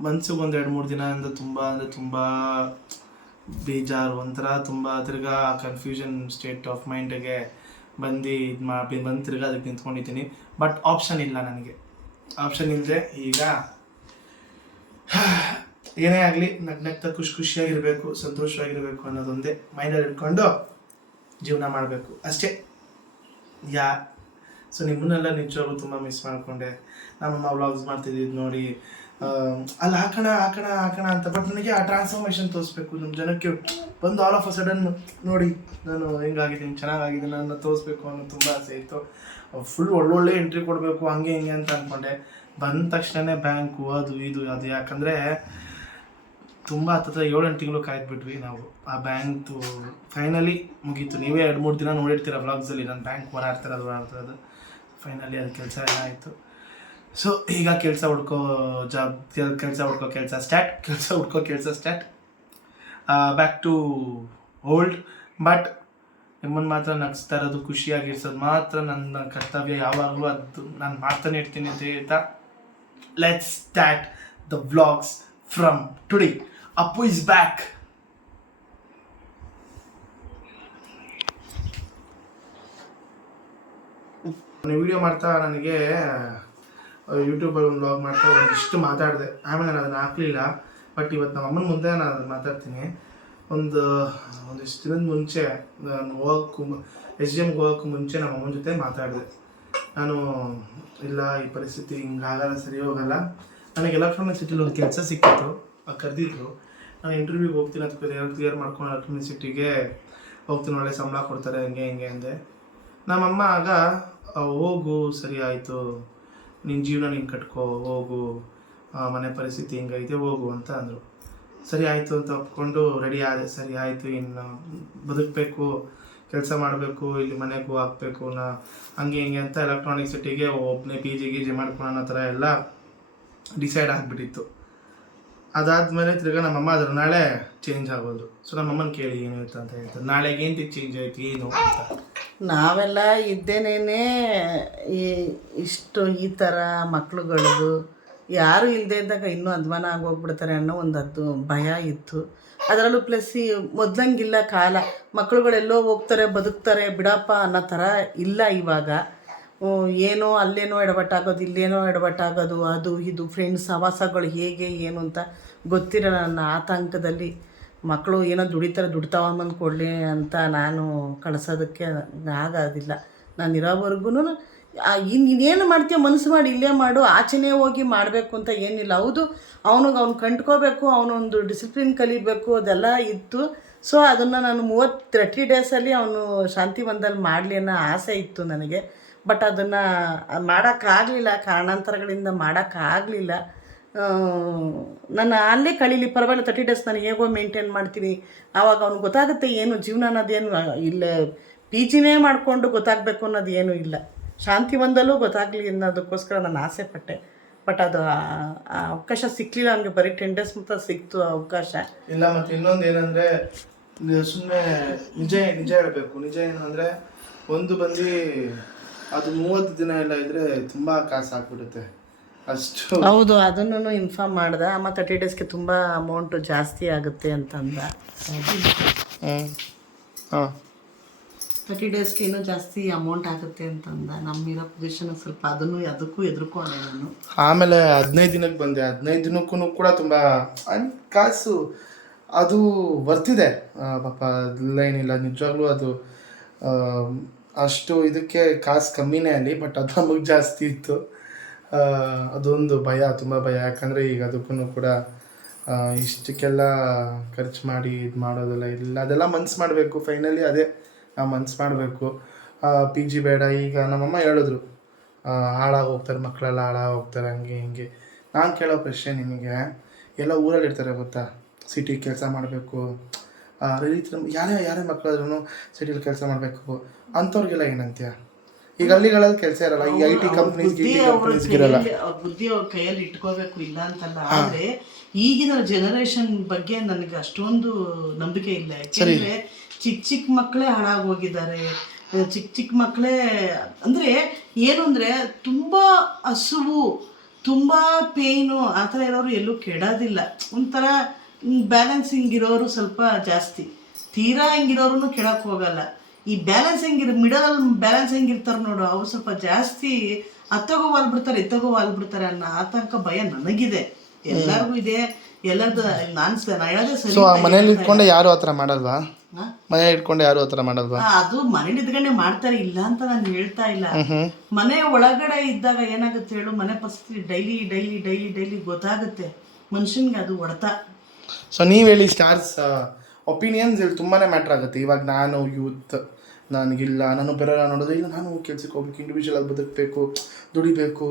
ಮನ್ಸಿಗೆ ಒಂದು 2-3 ದಿನ ತುಂಬ ಬೇಜಾರು, ಒಂಥರ ತುಂಬ ತಿರ್ಗಾ ಕನ್ಫ್ಯೂಷನ್ ಸ್ಟೇಟ್ ಆಫ್ ಮೈಂಡಿಗೆ ಬಂದು ತಿರ್ಗಾ ಅದಕ್ಕೆ ನಿಂತ್ಕೊಂಡಿದ್ದೀನಿ. ಬಟ್ ಆಪ್ಷನ್ ಇಲ್ಲ ನನಗೆ. ಆಪ್ಷನ್ ಇಲ್ಲದೆ ಈಗ ಏನೇ ಆಗಲಿ ನಗ್ನಗ್ತಾ ಖುಷಿಯಾಗಿರಬೇಕು, ಸಂತೋಷವಾಗಿರಬೇಕು ಅನ್ನೋದೊಂದೇ ಮೈಂಡಲ್ಲಿ ಇಟ್ಕೊಂಡು ಜೀವನ ಮಾಡಬೇಕು ಅಷ್ಟೇ. ಸೊ ನಿಮ್ಮನ್ನೆಲ್ಲ ನಿಜವಾಗ್ಲೂ ತುಂಬ ಮಿಸ್ ಮಾಡಿಕೊಂಡೆ. ನಮ್ಮಮ್ಮ ವ್ಲಾಗ್ಸ್ ಮಾಡ್ತಿದ್ದಿದ್ದು ನೋಡಿ ಅಲ್ಲಿ ಹಾಕೋಣ ಅಂತ. ಬಟ್ ನನಗೆ ಆ ಟ್ರಾನ್ಸ್ಫಾರ್ಮೇಷನ್ ತೋರಿಸ್ಬೇಕು, ನಮ್ಮ ಜನಕ್ಕೆ ಬಂದು ಆಲ್ ಆಫ್ ಅ ಸಡನ್ ನೋಡಿ ನಾನು ಹೆಂಗಾಗಿದ್ದೀನಿ, ಚೆನ್ನಾಗಿದ್ದೀನಿ ನನ್ನ ತೋರಿಸ್ಬೇಕು ಅನ್ನೋ ತುಂಬ ಆಸೆ ಇತ್ತು. ಫುಲ್ ಒಳ್ಳೊಳ್ಳೆ ಎಂಟ್ರಿ ಕೊಡಬೇಕು ಹಂಗೆ ಹಿಂಗೆ ಅಂತ ಅಂದ್ಕೊಂಡೆ. ಬಂದ ತಕ್ಷಣ ಬ್ಯಾಂಕು ಅದು ಯಾಕಂದರೆ ತುಂಬ 7-8 ತಿಂಗಳು ಕಾಯ್ದುಬಿಟ್ವಿ ನಾವು. ಆ ಬ್ಯಾಂಕ್ದು ಫೈನಲಿ ಮುಗೀತು. ನೀವೇ 2-3 ದಿನ ನೋಡಿರ್ತೀರ ವ್ಲಾಗ್ಸಲ್ಲಿ ನಾನು ಬ್ಯಾಂಕ್ ಓಡಾಡ್ತಿರೋದು. ಫೈನಲಿ ಅದು ಕೆಲಸ ಎಲ್ಲ ಆಯಿತು. ಸೊ ಈಗ ಕೆಲಸ ಹುಡ್ಕೋ start. Back to old. But ನಿಮ್ಮನ್ನು ಮಾತ್ರ ನಗಿಸ್ತಾ ಇರೋದು, ಖುಷಿಯಾಗಿರ್ಸೋದು ಮಾತ್ರ ನನ್ನ ಕರ್ತವ್ಯ. ಯಾವಾಗಲೂ ಅದು ನಾನು ಮಾಡ್ತಾನೆ ಇರ್ತೀನಿ ಅಂತ ಹೇಳ್ತಾ let's start the vlogs from today. Appu is back. Video ಮಾಡ್ತಾ ನನಗೆ ಯೂಟ್ಯೂಬಲ್ಲಿ ಒಂದು ವ್ಲಾಗ್ ಮಾಡ್ತಾ ಒಂದಿಷ್ಟು ಮಾತಾಡಿದೆ. ಆಮೇಲೆ ನಾನು ಅದನ್ನು ಹಾಕಲಿಲ್ಲ. ಬಟ್ ಇವತ್ತು ನಮ್ಮ ಅಮ್ಮನ ಮುಂದೆ ನಾನು ಅದನ್ನು ಮಾತಾಡ್ತೀನಿ. ಒಂದಿಷ್ಟು ದಿನದ ಮುಂಚೆ ನಾನು SGMಗೆ ಹೋಗೋಕ್ಕೂ ಮುಂಚೆ ನಮ್ಮ ಅಮ್ಮನ ಜೊತೆ ಮಾತಾಡಿದೆ. ನಾನು ಇಲ್ಲ, ಈ ಪರಿಸ್ಥಿತಿ ಹಿಂಗಾಗಲ್ಲ, ಸರಿ ಹೋಗಲ್ಲ. ನನಗೆ ಎಲೆಕ್ಟ್ರಾನಿಕ್ ಸಿಟಿಲಿ ಒಂದು ಕೆಲಸ ಸಿಕ್ಕಿತ್ತು, ಕರೆದಿದ್ರು. ನಾನು ಇಂಟರ್ವ್ಯೂಗೆ ಹೋಗ್ತೀನಿ ಅಂತ ಕ್ಲಿಯರ್ ಮಾಡ್ಕೊಂಡು ಎಲೆಕ್ಟ್ರಾನಿಕ್ ಸಿಟಿಗೆ ಹೋಗ್ತೀನಿ, ಒಳ್ಳೆ ಸಂಬಳ ಕೊಡ್ತಾರೆ, ಹಿಂಗೆ ಅಂದೆ. ನಮ್ಮಮ್ಮ ಆಗ ಹೋಗು, ಸರಿ ಆಯಿತು, ನಿನ್ನ ಜೀವನ ನೀನು ಕಟ್ಕೋ, ಹೋಗು, ಮನೆ ಪರಿಸ್ಥಿತಿ ಹಿಂಗೈತೆ, ಹೋಗು ಅಂತ ಅಂದರು. ಸರಿ ಆಯಿತು ಅಂತ ಒಪ್ಕೊಂಡು ರೆಡಿ ಆದೆ. ಸರಿ ಆಯಿತು, ಇನ್ನು ಬದುಕಬೇಕು, ಕೆಲಸ ಮಾಡಬೇಕು, ಇಲ್ಲಿ ಮನೆಗೂ ಹಾಕಬೇಕು ಹಂಗೆ ಹಿಂಗೆ ಅಂತ ಎಲೆಕ್ಟ್ರಾನಿಕ್ ಸಿಟಿಗೆ ಒಬ್ಬನೇ PG ಮಾಡ್ಕೊಳ್ಳೋ ಅನ್ನೋ ಥರ ಎಲ್ಲ ಡಿಸೈಡ್ ಆಗಿಬಿಟ್ಟಿತ್ತು. ಅದಾದಮೇಲೆ ತಿರ್ಗಾ ನಮ್ಮಮ್ಮ ಅದ್ರ ನಾಳೆ ಚೇಂಜ್ ಆಗೋದು. ಸೊ ನಮ್ಮಮ್ಮನ ಕೇಳಿ ಏನಾಯ್ತು ಅಂತ ಹೇಳ್ತಾರೆ. ನಾಳೆಗೆ ಏನು ಚೇಂಜ್ ಆಯ್ತು ಏನು ಅಂತ. ನಾವೆಲ್ಲ ಇದ್ದೇನೇನೆ ಈ ಥರ ಮಕ್ಳುಗಳದು ಯಾರು ಇಲ್ಲದೆ ಇದ್ದಾಗ ಇನ್ನೂ ಅಧ್ವಾನ ಆಗೋಗ್ಬಿಡ್ತಾರೆ ಅನ್ನೋ ಒಂದು ಭಯ ಇತ್ತು. ಅದರಲ್ಲೂ ಪ್ಲಸ್ ಮೊದಲಂಗಿಲ್ಲ ಕಾಲ. ಮಕ್ಳುಗಳೆಲ್ಲೋ ಹೋಗ್ತಾರೆ, ಬದುಕ್ತಾರೆ, ಬಿಡಪ್ಪ ಅನ್ನೋ ಥರ ಇಲ್ಲ ಇವಾಗ. ಏನೋ ಅಲ್ಲೇನೋ ಎಡವಟ್ಟಾಗೋದು, ಇಲ್ಲೇನೋ ಎಡವಟ್ಟಾಗೋದು, ಅದು ಇದು ಫ್ರೆಂಡ್ಸ್ ಸಹವಾಸಗಳು ಹೇಗೆ ಏನು ಅಂತ ಗೊತ್ತಿರಲ್ಲ. ನನ್ನ ಆತಂಕದಲ್ಲಿ ಮಕ್ಕಳು ಏನೋ ದುಡ್ಡು ತಗೊಂಬಂದು ಕೊಡಲಿ ಅಂತ ನಾನು ಕಳಿಸೋದಕ್ಕೆ ಆಗೋದಿಲ್ಲ. ನಾನು ಇರೋವರೆಗೂ ಇನ್ನೇನು ಮಾಡ್ತೀಯ, ಮನಸ್ಸು ಮಾಡಿ ಇಲ್ಲೇ ಮಾಡು, ಆಚೆನೇ ಹೋಗಿ ಮಾಡಬೇಕು ಅಂತ ಏನಿಲ್ಲ. ಹೌದು, ಅವ್ನು ಕಂಡ್ಕೋಬೇಕು, ಅವನೊಂದು ಡಿಸಿಪ್ಲಿನ್ ಕಲಿಬೇಕು, ಅದೆಲ್ಲ ಇತ್ತು. ಸೊ ಅದನ್ನು ನಾನು 30 ಡೇಸಲ್ಲಿ ಅವನು ಶಾಂತಿವನದಲ್ಲಿ ಮಾಡಲಿ ಅನ್ನೋ ಆಸೆ ಇತ್ತು ನನಗೆ. ಬಟ್ ಅದನ್ನು ಮಾಡೋಕ್ಕಾಗಲಿಲ್ಲ, ಕಾರಣಾಂತರಗಳಿಂದ ಮಾಡೋಕ್ಕಾಗಲಿಲ್ಲ. ನಾನು ಅಲ್ಲೇ ಕಳೀಲಿ ಪರವಾಗಿಲ್ಲ, 30 ಡೇಸ್ ನಾನು ಹೇಗೋ ಮೇಂಟೈನ್ ಮಾಡ್ತೀನಿ. ಆವಾಗ ಅವ್ನಿಗೆ ಗೊತ್ತಾಗುತ್ತೆ ಏನು ಜೀವನ ಅನ್ನೋದೇನು. ಇಲ್ಲೇ PGನೇ ಮಾಡಿಕೊಂಡು ಗೊತ್ತಾಗಬೇಕು ಅನ್ನೋದು ಏನೂ ಇಲ್ಲ. ಶಾಂತಿವನದಲ್ಲೂ ಗೊತ್ತಾಗಲಿ ಅನ್ನೋದಕ್ಕೋಸ್ಕರ ನಾನು ಆಸೆ ಪಟ್ಟೆ. ಬಟ್ ಅದು ಆ ಅವಕಾಶ ಸಿಕ್ಕಲಿಲ್ಲ ನನಗೆ. ಬರೀ 10 ಡೇಸ್ ಮಾತ್ರ ಸಿಕ್ತು ಅವಕಾಶ. ಇಲ್ಲ, ಮತ್ತು ಇನ್ನೊಂದು ಏನಂದರೆ ಸುಮ್ಮನೆ ನಿಜ ಹೇಳಬೇಕು. ನಿಜ ಏನಂದರೆ ಒಂದು ಬಂದು ಅದು 30 ದಿನ ಎಲ್ಲ ಇದ್ದರೆ ತುಂಬ ಕಾಸು ಹಾಕ್ಬಿಡುತ್ತೆ ಅಷ್ಟು. ಹೌದು, ಅದನ್ನು ಇನ್ಫಾರ್ಮ್ ಮಾಡ್ದೆ. ಅಮ್ಮ 30 ಡೇಸ್ಗೆ ತುಂಬ ಅಮೌಂಟು ಜಾಸ್ತಿ ಆಗುತ್ತೆ ಅಂತಂದ. ಹಾಂ, 30 ಡೇಸ್ಗೆ ಇನ್ನೂ ಜಾಸ್ತಿ ಅಮೌಂಟ್ ಆಗುತ್ತೆ ಅಂತಂದ. ನಮ್ಮಿರೋ ಪೊಸಿಷನ್ ಸ್ವಲ್ಪ ಅದಕ್ಕೂ ಎದುರ್ಕೊಂಡೆ ನಾನು. ಆಮೇಲೆ 15 ದಿನಕ್ಕೆ ಬಂದೆ. 15 ದಿನಕ್ಕೂ ಕೂಡ ತುಂಬ ಕಾಸು ಅದು ಬರ್ತಿದೆ ಪಾಪ, ಇಲ್ಲ ಏನಿಲ್ಲ, ನಿಜವಾಗ್ಲೂ ಅದು ಅಷ್ಟು ಇದಕ್ಕೆ ಕಾಸು ಕಮ್ಮಿನೇ ಅಲ್ಲಿ. ಬಟ್ ಅದು ನಮಗೆ ಜಾಸ್ತಿ ಇತ್ತು. ಅದೊಂದು ಭಯ, ತುಂಬ ಭಯ. ಯಾಕಂದರೆ ಈಗ ಅದಕ್ಕೂ ಕೂಡ ಇಷ್ಟಕ್ಕೆಲ್ಲ ಖರ್ಚು ಮಾಡಿ ಇದು ಮಾಡೋದೆಲ್ಲ ಇಲ್ಲ. ಅದೆಲ್ಲ ಮನ್ಸು ಮಾಡಬೇಕು. ಫೈನಲಿ ಅದೇ ನಾವು ಮನ್ಸು ಮಾಡಬೇಕು. PG ಬೇಡ. ಈಗ ನಮ್ಮಮ್ಮ ಹೇಳಿದ್ರು, ಹಾಳಾಗೋಗ್ತಾರೆ ಮಕ್ಕಳೆಲ್ಲ, ಹಾಳಾಗೋಗ್ತಾರೆ ಹಂಗೆ ಹಿಂಗೆ. ನಾನು ಕೇಳೋ ಪ್ರಶ್ನೆ ನಿಮಗೆ, ಎಲ್ಲ ಊರಲ್ಲಿ ಇರ್ತಾರೆ ಗೊತ್ತಾ, ಸಿಟಿಗೆ ಕೆಲಸ ಮಾಡಬೇಕು, ಯಾರೇ ಮಕ್ಕಳಾದ್ರೂ ಸಿಟಿಲಿ ಕೆಲಸ ಮಾಡಬೇಕು, ಅಂಥವ್ರಿಗೆಲ್ಲ ಏನಂತೀಯ? ಈಗ ಹಳ್ಳಿಗಳಲ್ಲಿ ಕೆಲಸ ಇರಲ್ಲ, ಈ ಐ ಟಿ ಕಂಪ್ನೀಸ್ಗಿರಲ್ಲ. ಅವ್ರ ಬುದ್ಧಿ ಅವ್ರ ಕೈಯಲ್ಲಿ ಇಟ್ಕೋಬೇಕು, ಇಲ್ಲ ಅಂತಲ್ಲ. ಆದ್ರೆ ಈಗಿನ ಜನರೇಷನ್ ಬಗ್ಗೆ ನನಗೆ ಅಷ್ಟೊಂದು ನಂಬಿಕೆ ಇಲ್ಲ. ಯಾಕೆಂದ್ರೆ ಚಿಕ್ಕ ಮಕ್ಕಳೇ ಹಾಳಾಗೋಗಿದ್ದಾರೆ. ಚಿಕ್ಕ ಮಕ್ಕಳೇ ಅಂದ್ರೆ ಏನು ಅಂದ್ರೆ ತುಂಬಾ ಹಸುವು, ತುಂಬಾ ಪೇಯ್ನು ಆ ಥರ ಇರೋರು ಎಲ್ಲೂ ಕೆಡೋದಿಲ್ಲ. ಒಂಥರ ಬ್ಯಾಲೆನ್ಸಿಂಗ್ ಇರೋರು ಸ್ವಲ್ಪ ಜಾಸ್ತಿ, ತೀರಾ ಹಿಂಗಿರೋರು ಕೆಡಕ್ಕೆ ಹೋಗಲ್ಲ. ಈ ಬ್ಯಾಲೆನ್ಸ್ ಮಿಡಲ್ ಬ್ಯಾಲೆನ್ಸ್ ಹೆಂಗಿರ್ತಾರೆ ನೋಡು, ಅವ್ರು ಸ್ವಲ್ಪ ಜಾಸ್ತಿ ಅತ್ತಗೋ ವಾಲ್ಬಿಡ್ತಾರೆ ಇತ್ತಗೋ ವಾಲ್ಬಿಡ್ತಾರೆ ಅನ್ನೋ ಆತಂಕ ಭಯ ನನಗಿದೆ. ಎಲ್ಲರಿಗೂ ಇದೆ, ಎಲ್ಲರದ್ದು. ನಾನು ಹೇಳೋದೇ ಸರಿ. ಮನೇಲಿ ಇಟ್ಕೊಂಡೆ ಯಾರು ಆ ಥರ ಮಾಡಲ್ವಾ? ಮನೆ ಇಟ್ಕೊಂಡು ಯಾರು ಆ ಥರ ಮಾಡಲ್ವಾ? ಅದು ಮನೇಲಿ ಇದ್ಕೊಂಡೆ ಮಾಡ್ತಾರೆ, ಇಲ್ಲ ಅಂತ ನಾನು ಹೇಳ್ತಾ ಇಲ್ಲ. ಮನೆ ಒಳಗಡೆ ಇದ್ದಾಗ ಏನಾಗುತ್ತೆ ಹೇಳು, ಮನೆ ಪರಿಸ್ಥಿತಿ ಡೈಲಿ ಡೈಲಿ ಡೈಲಿ ಡೈಲಿ ಗೊತ್ತಾಗುತ್ತೆ ಮನುಷ್ಯನ್ಗೆ, ಅದು ಹೊಡೆತ. ಸೊ ನೀವು ಹೇಳಿ ಸ್ಟಾರ್ಸ್ ಒಪಿನಿಯನ್ಸ್ ಇಲ್ಲಿ ತುಂಬಾ ಮ್ಯಾಟ್ರ್ ಆಗುತ್ತೆ. ಇವಾಗ ನಾನು ಯೂತ್, ನನಗಿಲ್ಲ, ನಾನು ಬೇರೆಲ್ಲ ನೋಡೋದು, ಇಲ್ಲ ನಾನು ಕೆಲ್ಸಕ್ಕೆ ಹೋಗ್ಬೇಕು, ಇಂಡಿವಿಜುವಲ್ ಆಗಿ ಬದುಕಬೇಕು, ದುಡಿಬೇಕು,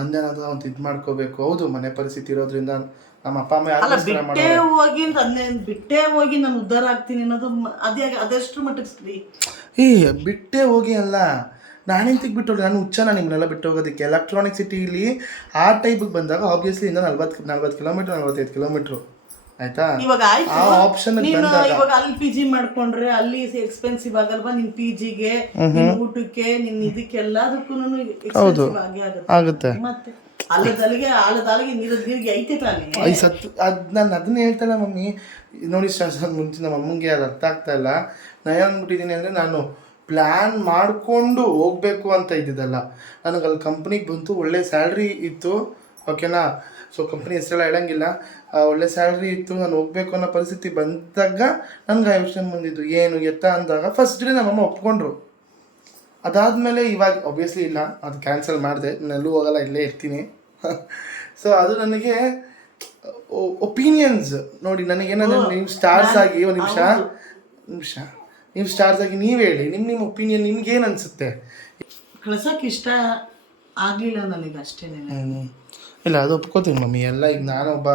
ನಂದೇನಾದ್ರು ಒಂದು ಇದು ಮಾಡ್ಕೋಬೇಕು. ಹೌದು, ಮನೆ ಪರಿಸ್ಥಿತಿ ಇರೋದ್ರಿಂದ ನಮ್ಮ ಅಪ್ಪ ಅಮ್ಮ ಯಾರು ಬಿಟ್ಟೇ ಹೋಗಿ ನಾನು ಉದ್ಧಾರ ಆಗ್ತೀನಿ ಅನ್ನೋದು ಅದೆಷ್ಟು ಮಟ್ಟಿಗೆ ಸರಿ? ಬಿಟ್ಟೇ ಹೋಗಿ ಅಲ್ಲ, ನಾನೆಂತಿಗೆ ಬಿಟ್ಟು ನಾನು ಹುಚ್ಚನ ನಿಮ್ಮನ್ನೆಲ್ಲ ಬಿಟ್ಟು ಹೋಗೋದಕ್ಕೆ. ಎಲೆಕ್ಟ್ರಾನಿಕ್ ಸಿಟಿಲಿ ಆ ಟೈಪಿಗೆ ಬಂದಾಗ ಆಬ್ವಿಯಸ್ಲಿ ಇಂದ 40 ಕಿಲೋಮೀಟ್ರ್ 45 ಕಿಲೋಮೀಟ್ರು ಆಯ್ತಾ. ಇವಾಗ ಆ ಆಪ್ಷನ್ ಇವಾಗ ಅಲ್ಲಿ ಪಿ ಜಿ ಮಾಡ್ಕೊಂಡ್ರೆ ಅಲ್ಲಿ ಎಕ್ಸ್ಪೆನ್ಸಿವ್ ಆಗಲ್ವಾ? ನಿನ್ ಪಿ ಜಿಗೆ, ಊಟಕ್ಕೆ, ನಿನ್ ಇದಕ್ಕೆಲ್ಲದಕ್ಕೂ ಎಕ್ಸ್ಪೆನ್ಸಿವ್ ಆಗುತ್ತೆ. ಮತ್ತೆ ಆಲದಾಲಿಗೆ ನೀರಿಗೆ ಐತೆ ತಾನೆ. ನಾನು ಅದನ್ನ ಹೇಳ್ತಲ್ಲ ಮಮ್ಮಿ. ನೋಡಿ ಮುಂಚೆ ನಮ್ಮ ಅಮ್ಮಂಗೆ ಅದು ಅರ್ಥ ಆಗ್ತಾ ಇಲ್ಲ. ನಾನು ಏನ್ಬಿಟ್ಟಿದ್ದೀನಿ ಅಂದರೆ, ನಾನು ಪ್ಲ್ಯಾನ್ ಮಾಡಿಕೊಂಡು ಹೋಗಬೇಕು ಅಂತ ಇದ್ದಿದ್ದಲ್ಲ. ನನಗೆ ಅಲ್ಲಿ ಕಂಪ್ನಿಗೆ ಬಂತು, ಒಳ್ಳೆ ಸ್ಯಾಲ್ರಿ ಇತ್ತು, ಓಕೆನಾ. ಸೊ ಕಂಪ್ನಿ ಹೆಸರೆಲ್ಲ ಹೇಳಂಗಿಲ್ಲ, ಒಳ್ಳೆ ಸ್ಯಾಲ್ರಿ ಇತ್ತು, ನಾನು ಹೋಗ್ಬೇಕು ಅನ್ನೋ ಪರಿಸ್ಥಿತಿ ಬಂದಾಗ ನನಗೆ ಆ ಯೋಚನೆ ಬಂದಿದ್ದು ಏನು ಎತ್ತ ಅಂದಾಗ ಫಸ್ಟ್ ಡೇ ನಮ್ಮಮ್ಮ ಒಪ್ಕೊಂಡ್ರು. ಅದಾದಮೇಲೆ ಇವಾಗ ಒಬ್ವಿಯಸ್ಲಿ ಇಲ್ಲ, ಅದು ಕ್ಯಾನ್ಸಲ್ ಮಾಡಿದೆ, ನಾನೆಲ್ಲೂ ಹೋಗಲ್ಲ, ಇಲ್ಲೇ ಇರ್ತೀನಿ. ಸೊ ಅದು ನನಗೆ ಒಪಿನಿಯನ್ಸ್ ನೋಡಿ. ನನಗೇನಂದ್ರೆ, ನೀವು ಸ್ಟಾರ್ಸ್ ಆಗಿ ಒಂದು ನಿಮಿಷ ನೀವು ಸ್ಟಾರ್ಸ್ ಆಗಿ ನೀವು ಹೇಳಿ, ನಿಮ್ಮ ಒಪಿನಿಯನ್ ನಿಮ್ಗೇನು ಅನಿಸುತ್ತೆ? ಕಳ್ಸೋಕೆ ಇಷ್ಟ ಆಗಲಿಲ್ಲ ನನಗೆ ಅಷ್ಟೇ. ಇಲ್ಲ, ಅದು ಒಪ್ಕೋತೀನಿ ಮಮ್ಮಿ. ಎಲ್ಲ ಈಗ ನಾನೊಬ್ಬ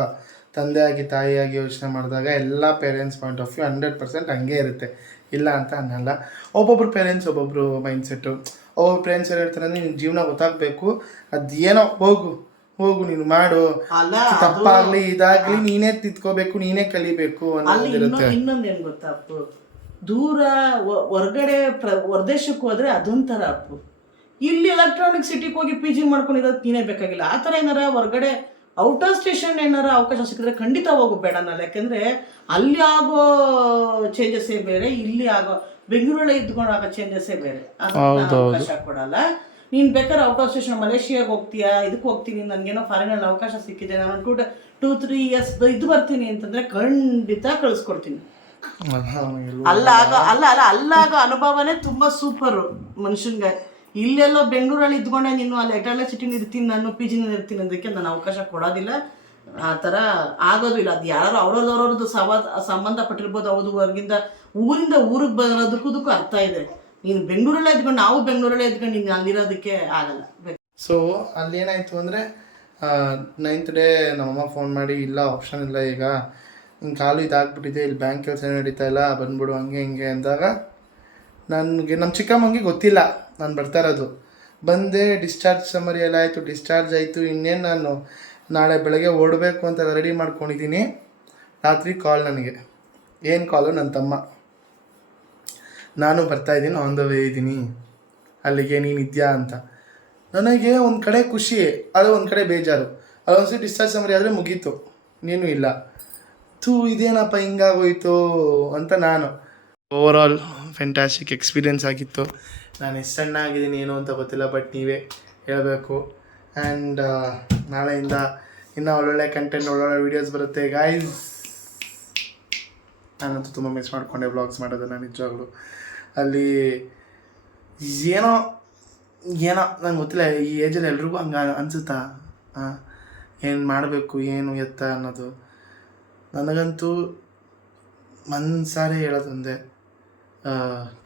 ತಂದೆಯಾಗಿ ತಾಯಿಯಾಗಿ ಯೋಚನೆ ಮಾಡಿದಾಗ ಎಲ್ಲ ಪೇರೆಂಟ್ಸ್ ಪಾಯಿಂಟ್ ಆಫ್ ವ್ಯೂ 100% ಹಂಗೆ ಇರುತ್ತೆ, ಇಲ್ಲ ಅಂತ ಅನ್ನಲ್ಲ. ಒಬ್ಬೊಬ್ರು ಪೇರೆಂಟ್ಸ್ ಒಬ್ಬೊಬ್ರು ಮೈಂಡ್ಸೆಟ್ಟು. ಒಬ್ಬೊಬ್ರು ಪೇರೆಂಟ್ಸ್ ಏನು ಹೇಳ್ತಾರೆ ಅಂದರೆ, ನಿನ್ನ ಜೀವನ ಗೊತ್ತಾಗಬೇಕು, ಅದೇನೋ ಹೋಗು ನೀನು ಮಾಡು, ತಪ್ಪಾಗಲಿ ಇದಾಗಲಿ ನೀನೇ ತಿದ್ಕೋಬೇಕು, ನೀನೇ ಕಲಿಬೇಕು ಅನ್ನೋದಿರುತ್ತೆ. ಇನ್ನೊಂದೇನು ಗೊತ್ತಾ ಅಪ್ಪು, ದೂರ ಹೊರಗಡೆ ಹೊರದೇಶಕ್ಕೆ ಹೋದರೆ ಅದೊಂಥರ ಅಪ್ಪು. ಇಲ್ಲಿ ಎಲೆಕ್ಟ್ರಾನಿಕ್ ಸಿಟಿಗೆ ಹೋಗಿ ಪಿ ಜಿ ಮಾಡ್ಕೊಂಡಿರೋದು ನೀನೇ ಬೇಕಾಗಿಲ್ಲ. ಆ ಥರ ಏನಾರ ಹೊರಗಡೆ ಔಟ್ ಆಫ್ ಸ್ಟೇಷನ್ ಏನಾರ ಅವಕಾಶ ಸಿಕ್ಕಿದ್ರೆ ಖಂಡಿತ ಹೋಗಬೇಡ ನಾನು. ಯಾಕೆಂದರೆ ಅಲ್ಲಿ ಆಗೋ ಚೇಂಜಸ್ಸೇ ಬೇರೆ, ಇಲ್ಲಿ ಆಗೋ ಬೆಂಗಳೂರಲ್ಲೇ ಇದ್ಕೊಂಡು ಆಗೋ ಚೇಂಜಸ್ಸೇ ಬೇರೆ. ಅದಕ್ಕೆ ಅವಕಾಶ ಕೊಡಲ್ಲ. ನೀನು ಬೇಕಾದ್ರೆ ಔಟ್ ಆಫ್ ಸ್ಟೇಷನ್ ಮಲೇಷಿಯಾಗೆ ಹೋಗ್ತೀಯಾ, ಇದಕ್ಕೆ ಹೋಗ್ತೀನಿ, ನನಗೇನೋ ಫಾರಿನಲ್ಲಿ ಅವಕಾಶ ಸಿಕ್ಕಿದೆ, ನಾನು 2-3 ಇಯರ್ಸ್ ಇದು ಬರ್ತೀನಿ ಅಂತಂದರೆ ಖಂಡಿತ ಕಳಿಸ್ಕೊಡ್ತೀನಿ. ಅಲ್ಲಾಗೋ ಅನುಭವನೇ ತುಂಬ ಸೂಪರು ಮನುಷ್ಯನ್ಗೆ. ಇಲ್ಲೆಲ್ಲೋ ಬೆಂಗಳೂರಲ್ಲಿ ಇದ್ಕೊಂಡೆ ನೀನು ಅಲ್ಲಿ ಎಲೆಕ್ಟ್ರಾನಿಕ್ ಸಿಟಿನ ಇರ್ತೀನಿ, ನಾನು ಪಿ ಜಿನಲ್ಲಿ ಇರ್ತೀನಿ ಅದಕ್ಕೆ ನಾನು ಅವಕಾಶ ಕೊಡೋದಿಲ್ಲ. ಆ ಥರ ಆಗೋದು ಇಲ್ಲ. ಅದು ಯಾರು ಅವ್ರವ್ರದ್ದು ಸಂಬಂಧಪಟ್ಟಿರ್ಬೋದು. ಹೌದು, ಊರಿಂದ ಊರಿಗೆ ಬರೋದಕ್ಕೂ ಅರ್ಥ ಇದೆ. ನೀನು ಬೆಂಗಳೂರಲ್ಲೇ ಇದ್ಕೊಂಡು, ನಾವು ಬೆಂಗಳೂರಲ್ಲೇ ಇದ್ಕೊಂಡು ನೀನು ಅಲ್ಲಿರೋದಕ್ಕೆ ಆಗಲ್ಲ. ಸೊ ಅಲ್ಲೇನಾಯಿತು ಅಂದರೆ, 9th ಡೇ ನಮ್ಮಮ್ಮ ಫೋನ್ ಮಾಡಿ, ಇಲ್ಲ ಆಪ್ಷನ್ ಇಲ್ಲ, ಈಗ ನಿನ್ನ ಕಾಲು ಇದಾಗ್ಬಿಟ್ಟಿದೆ, ಇಲ್ಲಿ ಬ್ಯಾಂಕ್ ಕೆಲಸ ನಡೀತಾ ಇಲ್ಲ, ಬಂದ್ಬಿಡು ಹಂಗೆ ಹಿಂಗೆ ಅಂದಾಗ ನನಗೆ ನಮ್ಮ ಚಿಕ್ಕಮ್ಮಂಗೆ ಗೊತ್ತಿಲ್ಲ ನಾನು ಬರ್ತಾ ಇರೋದು. ಬಂದೆ, ಡಿಸ್ಚಾರ್ಜ್ ಸಮರಿ ಎಲ್ಲ ಆಯಿತು, ಡಿಸ್ಚಾರ್ಜ್ ಆಯಿತು. ಇನ್ನೇನು ನಾನು ನಾಳೆ ಬೆಳಗ್ಗೆ ಓಡಬೇಕು ಅಂತ ರೆಡಿ ಮಾಡ್ಕೊಂಡಿದ್ದೀನಿ. ರಾತ್ರಿ ಕಾಲ್ ನನಗೆ. ಏನು ಕಾಲು? ನನ್ನ ತಮ್ಮ, ನಾನು ಬರ್ತಾಯಿದ್ದೀನಿ, ಆನ್ ದ ವೇ ಇದ್ದೀನಿ ಅಲ್ಲಿಗೆ, ನೀನು ಇದೆಯಾ ಅಂತ. ನನಗೆ ಒಂದು ಕಡೆ ಖುಷಿ, ಅದು ಒಂದು ಕಡೆ ಬೇಜಾರು. ಅದೊಂದ್ಸರಿ ಡಿಸ್ಚಾರ್ಜ್ ಸಮರಿ ಆದರೆ ಮುಗೀತು, ನೀನು ಇಲ್ಲ. ಇದೇನಪ್ಪ ಹಿಂಗಾಗೋಯ್ತು ಅಂತ ನಾನು. ಓವರಾಲ್ ಫ್ಯಾಂಟಾಸ್ಟಿಕ್ ಎಕ್ಸ್ಪೀರಿಯೆನ್ಸ್ ಆಗಿತ್ತು. ನಾನು ಎಷ್ಟು ಸಣ್ಣ ಆಗಿದ್ದೀನಿ ಏನೋ ಅಂತ ಗೊತ್ತಿಲ್ಲ, ಬಟ್ ನೀವೇ ಹೇಳಬೇಕು. ಆ್ಯಂಡ್ ನಾಳೆಯಿಂದ ಇನ್ನೂ ಒಳ್ಳೊಳ್ಳೆ ಕಂಟೆಂಟ್, ಒಳ್ಳೊಳ್ಳೆ ವೀಡಿಯೋಸ್ ಬರುತ್ತೆ ಗಾಯ್ಸ್. ನಾನಂತೂ ತುಂಬ ಮಿಸ್ ಮಾಡಿಕೊಂಡೆ ವ್ಲಾಗ್ಸ್ ಮಾಡೋದನ್ನು ನಿಜವಾಗ್ಲೂ. ಅಲ್ಲಿ ಏನೋ ನಂಗೆ ಗೊತ್ತಿಲ್ಲ, ಈ ಏಜಲ್ಲಿ ಎಲ್ರಿಗೂ ಹಂಗೆ ಅನಿಸುತ್ತಾ ಏನು ಮಾಡಬೇಕು ಏನು ಎತ್ತ ಅನ್ನೋದು. ನನಗಂತೂ ಮನ್ಸಾರೆ ಹೇಳೋದೊಂದೇ,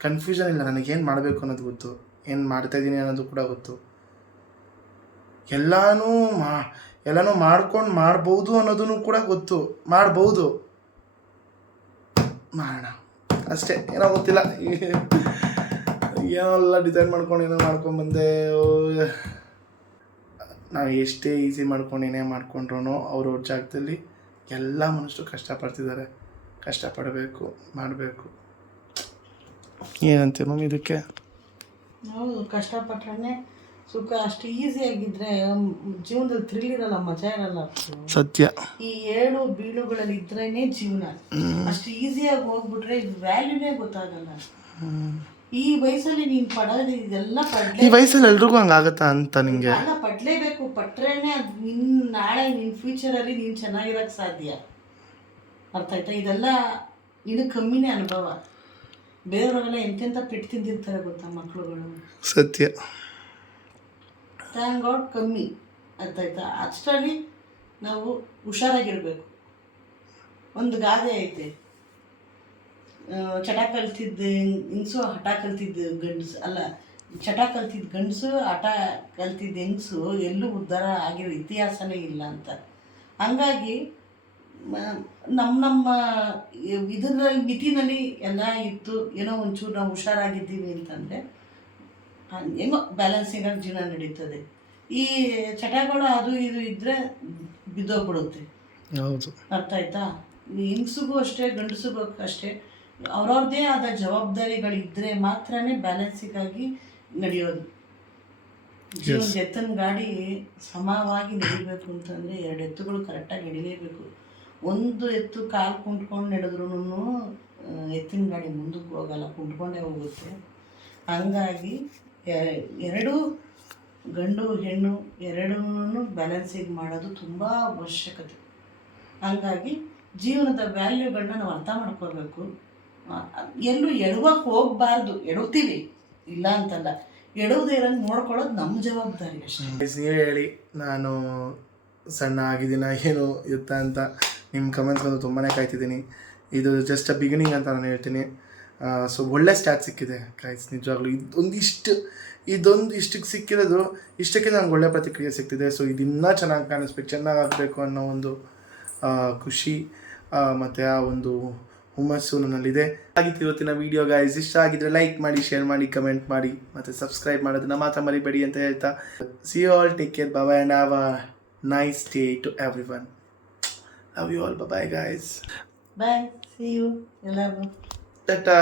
ಕನ್ಫ್ಯೂಷನ್ ಇಲ್ಲ. ನನಗೇನು ಮಾಡಬೇಕು ಅನ್ನೋದು ಗೊತ್ತು, ಏನು ಮಾಡ್ತಾಯಿದ್ದೀನಿ ಅನ್ನೋದು ಕೂಡ ಗೊತ್ತು. ಎಲ್ಲನೂ ಮಾಡ್ಕೊಂಡು ಮಾಡ್ಬೋದು ಅನ್ನೋದನ್ನು ಕೂಡ ಗೊತ್ತು. ಮಾಡೋಣ ಅಷ್ಟೇ, ಏನೋ ಗೊತ್ತಿಲ್ಲ. ಏನೆಲ್ಲ ಡಿಸೈಡ್ ಮಾಡ್ಕೊಂಡು ಏನೋ ಮಾಡ್ಕೊಂಡ್ಬಂದೆ. ನಾವು ಎಷ್ಟೇ ಈಸಿ ಮಾಡ್ಕೊಂಡು ಏನೇ ಮಾಡ್ಕೊಂಡ್ರೂ ಅವ್ರವ್ರ ಜಾಗದಲ್ಲಿ ಎಲ್ಲ ಮನುಷ್ಯರು ಕಷ್ಟಪಡ್ತಿದ್ದಾರೆ. ಕಷ್ಟಪಡಬೇಕು, ಮಾಡಬೇಕು. ಏನಂತೆ ಮಮ್ಮಿ ಇದಕ್ಕೆ? ಹೌದು, ಕಷ್ಟಪಟ್ರೆ ಸುಖ. ಅಷ್ಟು ಈಸಿಯಾಗಿದ್ದರೆ ಜೀವನದಲ್ಲಿ ಥ್ರಿಲ್ ಇರಲ್ಲ, ಮಜಾ ಇರಲ್ಲ. ಸತ್ಯ. ಈ ಏಳು ಬೀಳುಗಳಲ್ಲಿ ಇದ್ರೇನೆ ಜೀವನ. ಅಷ್ಟು ಈಸಿಯಾಗಿ ಹೋಗ್ಬಿಟ್ರೆ ವ್ಯಾಲ್ಯೂನೇ ಗೊತ್ತಾಗಲ್ಲ. ಈ ವಯಸ್ಸಲ್ಲಿ ನೀನು ಪಡೋದು ಇದೆಲ್ಲ ಈ ವಯಸ್ಸಲ್ಲಿ ಎಲ್ರಿಗೂ ಹಂಗಾಗತ್ತಾ ಅಂತ ನಿಂಗೆ? ಅಲ್ಲ, ಪಡ್ಲೇಬೇಕು. ಪಟ್ರೇನೆ ಅದು ನಾಳೆ ನಿನ್ನ ಫ್ಯೂಚರಲ್ಲಿ ನೀನು ಚೆನ್ನಾಗಿರೋಕ್ಕೆ ಸಾಧ್ಯ. ಅರ್ಥ ಆಯ್ತಾ? ಇದೆಲ್ಲ ಇದು ಕಮ್ಮಿನೇ ಅನುಭವ. ಬೇರೆಯವರೆಲ್ಲ ಎಂತೆಂಥ ಪೆಟ್ಟು ತಿಂದಿರ್ತಾರೆ ಗೊತ್ತಾ ಮಕ್ಕಳುಗಳು. ಸತ್ಯ. ಥ್ಯಾಂಕ್ ಗಾಡ್ ಕಮ್ಮಿ. ಅರ್ಥ ಆಯ್ತಾ? ಅಷ್ಟರಲ್ಲಿ ನಾವು ಹುಷಾರಾಗಿರ್ಬೇಕು. ಒಂದು ಗಾದೆ ಐತೆ, ಚಟ ಕಲ್ತಿದ್ದ ಹೆಂಗಸು ಹಠ ಕಲ್ತಿದ್ದ ಗಂಡಸು ಅಲ್ಲ, ಚಟ ಕಲ್ತಿದ್ದ ಗಂಡಸು ಹಠ ಕಲ್ತಿದ್ದ ಹೆಂಗಸು ಎಲ್ಲೂ ಉದ್ಧಾರ ಆಗಿರೋ ಇತಿಹಾಸನೇ ಇಲ್ಲ ಅಂತ. ಹಂಗಾಗಿ ನಮ್ಮ ಇದರಲ್ಲಿ ಮಿತಿನಲ್ಲಿ ಎಲ್ಲ ಇತ್ತು. ಏನೋ ಒಂಚೂರು ನಾವು ಹುಷಾರಾಗಿದ್ದೀವಿ ಅಂತಂದರೆ ಹೆಂಗೋ ಬ್ಯಾಲೆನ್ಸಿಂಗಾಗಿ ಜೀವನ ನಡೀತದೆ. ಈ ಚಟಗಳು ಅದು ಇದು ಇದ್ದರೆ ಬಿದ್ದೋಗ್ಬಿಡುತ್ತೆ. ಹೌದು. ಅರ್ಥ ಆಯ್ತಾ? ಹೆಂಗಸಿಗೂ ಅಷ್ಟೇ, ಗಂಡಸಿಗೂ ಅಷ್ಟೇ ಅವ್ರವ್ರದ್ದೇ ಆದ ಜವಾಬ್ದಾರಿಗಳಿದ್ದರೆ ಮಾತ್ರನೇ ಬ್ಯಾಲೆನ್ಸಿಗಾಗಿ ನಡೆಯೋದು. ಜೀವನದ ಎತ್ತಿನ ಗಾಡಿ ಸಮವಾಗಿ ನಡಿಬೇಕು ಅಂತಂದರೆ 2 ಎತ್ತುಗಳು ಕರೆಕ್ಟಾಗಿ ನಡಿಲೇಬೇಕು. ಒಂದು ಎತ್ತು ಕಾಲು ಕುಂಟ್ಕೊಂಡು ನಡೆದ್ರೂ ಎತ್ತಿನ ಗಾಡಿ ಮುಂದಕ್ಕೆ ಹೋಗಲ್ಲ, ಕುಂಟ್ಕೊಂಡೇ ಹೋಗುತ್ತೆ. ಹಂಗಾಗಿ ಎರಡೂ ಗಂಡು ಹೆಣ್ಣು ಎರಡೂ ಬ್ಯಾಲೆನ್ಸಿಗೆ ಮಾಡೋದು ತುಂಬ ಅವಶ್ಯಕತೆ. ಹಂಗಾಗಿ ಜೀವನದ ವ್ಯಾಲ್ಯೂಗಳನ್ನ ನಾವು ಅರ್ಥ ಮಾಡ್ಕೋಬೇಕು. ಎಲ್ಲೂ ಎಡವಕ್ಕೆ ಹೋಗಬಾರ್ದು. ಎಡುತ್ತೀವಿ, ಇಲ್ಲ ಅಂತಲ್ಲ, ಎಡುವುದೇ ಇರೋಂಗೆ ನೋಡ್ಕೊಳ್ಳೋದು ನಮ್ಮ ಜವಾಬ್ದಾರಿ ಅಷ್ಟೇ. ನೀವೇ ಹೇಳಿ, ನಾನು ಸಣ್ಣ ಆಗಿದ್ದೀನ ಏನು ಇತ್ತ ಅಂತ ನಿಮ್ಮ ಕಮೆಂಟ್ಸ್ ಬಂದು ತುಂಬಾ ಕಾಯ್ತಿದ್ದೀನಿ. ಇದು ಜಸ್ಟ್ ಅ ಬಿಗಿನಿಂಗ್ ಅಂತ ನಾನು ಹೇಳ್ತೀನಿ. ಸೊ ಒಳ್ಳೆ ಸ್ಟಾರ್ಟ್ ಸಿಕ್ಕಿದೆ ಗೈಸ್, ನಿಜವಾಗ್ಲೂ. ಇಷ್ಟಕ್ಕೆ ಸಿಕ್ಕಿರೋದು, ಇಷ್ಟಕ್ಕೆ ನನಗೆ ಒಳ್ಳೆ ಪ್ರತಿಕ್ರಿಯೆ ಸಿಗ್ತಿದೆ. ಸೊ ಇದು ಇನ್ನೂ ಚೆನ್ನಾಗಿ ಕಾಣಿಸ್ಬೇಕು, ಚೆನ್ನಾಗಿ ಆಗಬೇಕು ಅನ್ನೋ ಒಂದು ಖುಷಿ ಮತ್ತು ಆ ಒಂದು ಹುಮ್ಮಸ್ಸು ನನ್ನಲ್ಲಿದೆ. ಆಗಿತ್ತು ಇವತ್ತಿನ ವೀಡಿಯೋ ಗೈಸ್. ಇಷ್ಟ ಆಗಿದ್ರೆ ಲೈಕ್ ಮಾಡಿ, ಶೇರ್ ಮಾಡಿ, ಕಮೆಂಟ್ ಮಾಡಿ ಮತ್ತು ಸಬ್ಸ್ಕ್ರೈಬ್ ಮಾಡೋದನ್ನ ಮಾತ್ರ ಮರಿಬೇಡಿ ಅಂತ ಹೇಳ್ತಾ, see you all, take care, bye and have a nice day to everyone. Love you all, bye guys. Bye, see you ಎಲ್ಲರಿಗೂ. ಟಾಟಾ.